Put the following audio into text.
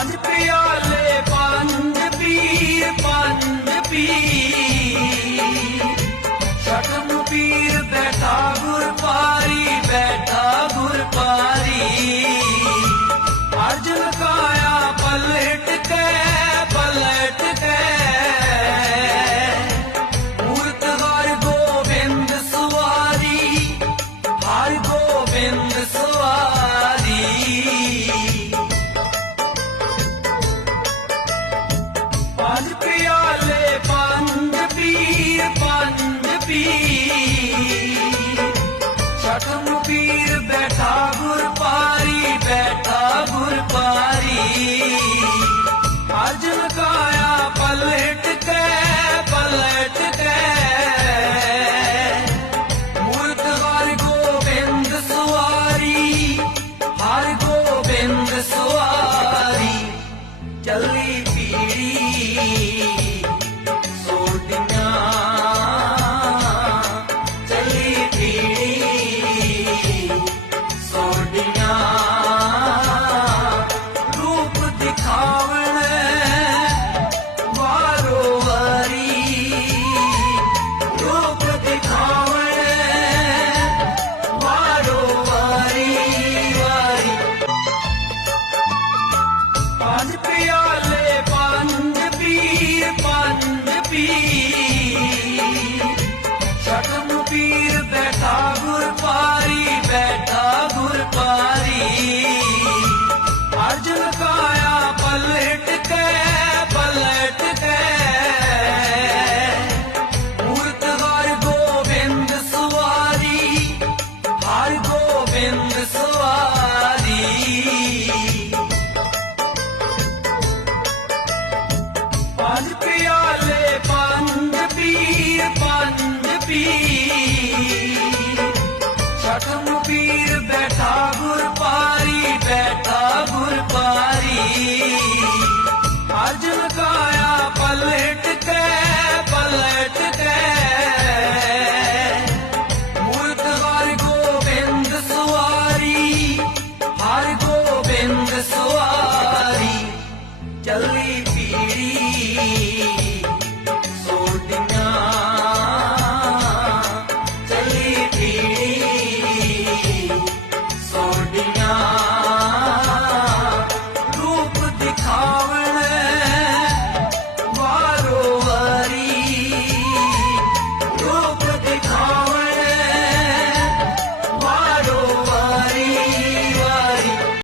ਪੰਜ ਪਿਆਲੇ ਪੰਜ ਪੀਰ ਪੰਜ ਪੀਰ। ਪੰਜ ਪਿਆਲੇ ਪੰਜ ਪੀਰ ਪੰਜ ਪੀਰ। ਛਠ ਮੁਖ ਪੀਰ ਸ਼ਕਮ ਪੀਰ ਬੈਠਾ ਗੁਰ ਪਾਰੀ ਬੈਠਾ ਗੁਰ ਪਾਰੀ ਅਰਜਨ ਕਾਇਆ ਪਲਟ ਕੇ ਪਲਟ ਕੇ ਮੂਰਤ ਹਰ ਗੋਬਿੰਦ ਸਵਾਰੀ ਹਰ ਗੋਬਿੰਦ ਸਵਾਰੀ ਪਾਜ ਪਿਆ পি